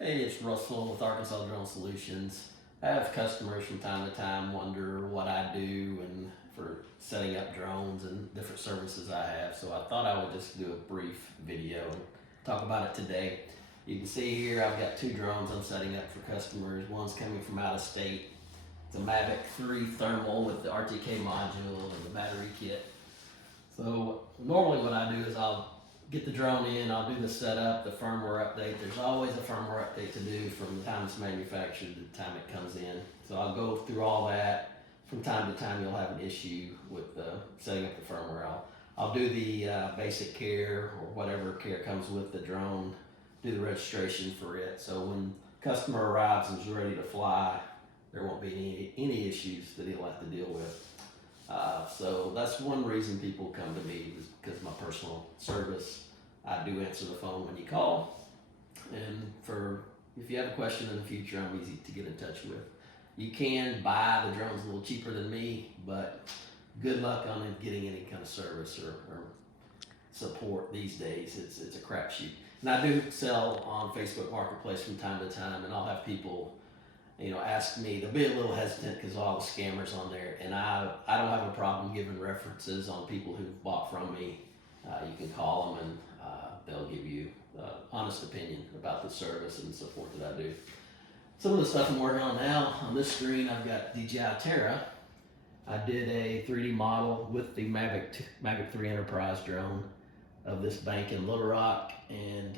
Hey, it's Russell with Arkansas Drone Solutions. I have customers from time to time wonder what I do and for setting up drones and different services I have. So I thought I would just do a brief video and talk about it today. You can see here I've got two drones I'm setting up for customers. One's coming from out of state. It's a Mavic 3 thermal with the RTK module and the battery kit. So normally what I do is I'll get the drone in, I'll do the setup, the firmware update. There's always a firmware update to do from the time it's manufactured to the time it comes in. So I'll go through all that. From time to time you'll have an issue with setting up the firmware. I'll do the basic care or whatever care comes with the drone, do the registration for it. So when customer arrives and is ready to fly, there won't be any issues that he'll have to deal with. So that's one reason people come to me, is because of my personal service. I do answer the phone when you call, and if you have a question in the future, I'm easy to get in touch with. You can buy the drones a little cheaper than me, but good luck on getting any kind of service or support these days. It's a crapshoot. And I do sell on Facebook Marketplace from time to time, and I'll have people ask me. They'll be a little hesitant because of all the scammers on there, and I don't have a problem giving references on people who've bought from me. You can call them and they'll give you honest opinion about the service and the support that I do. Some of the stuff I'm working on now, on this screen I've got DJI Terra. I did a 3D model with the Mavic 3 Enterprise drone of this bank in Little Rock, and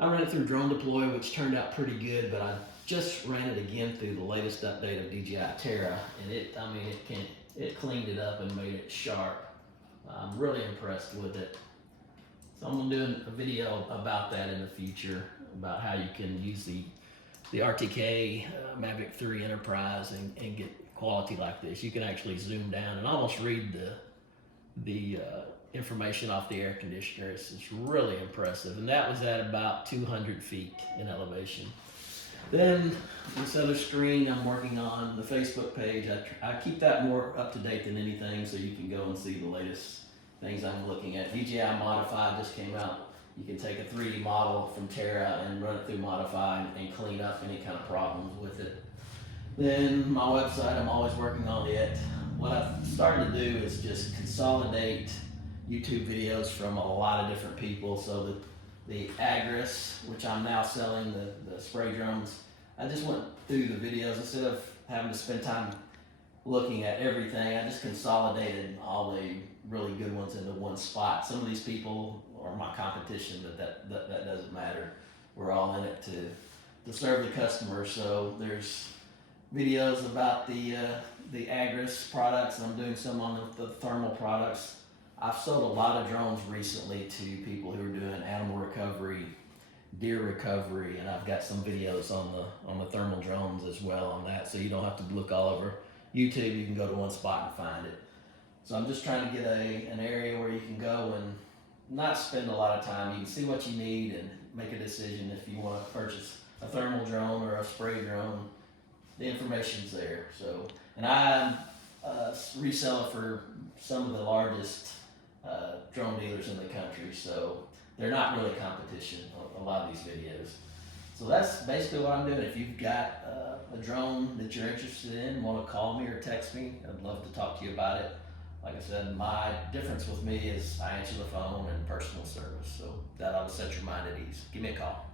I ran it through Drone Deploy, which turned out pretty good, but I just ran it again through the latest update of DJI Terra, and it cleaned it up and made it sharp. I'm really impressed with it. So I'm doing a video about that in the future, about how you can use the RTK Mavic 3 Enterprise and get quality like this. You can actually zoom down and almost read the information off the air conditioner. It's really impressive, and that was at about 200 feet in elevation. Then this other screen, I'm working on the Facebook page. I keep that more up to date than anything, so you can go and see the latest things I'm looking at. DJI Modify just came out. You can take a 3D model from Terra and run it through Modify and clean up any kind of problems with it. Then my website, I'm always working on it. What I've started to do is just consolidate YouTube videos from a lot of different people. So the Agris, which I'm now selling, the spray drones, I just went through the videos instead of having to spend time looking at everything. I just consolidated all the really good ones into one spot. Some of these people are my competition, but that doesn't matter. We're all in it to serve the customer. So there's videos about the Agris products, and I'm doing some on the thermal products. I've sold a lot of drones recently to people who are doing animal recovery, deer recovery, and I've got some videos on the thermal drones as well on that, so you don't have to look all over YouTube. You can go to one spot and find it. So I'm just trying to get an area where you can go and not spend a lot of time. You can see what you need and make a decision if you want to purchase a thermal drone or a spray drone. The information's there. So, and I'm a reseller for some of the largest drone dealers in the country, so they're not really competition on a lot of these videos. So that's basically what I'm doing. If you've got a drone that you're interested in, want to call me or text me, I'd love to talk to you about it. Like I said, my difference with me is I answer the phone and personal service, so that ought to set your mind at ease. Give me a call.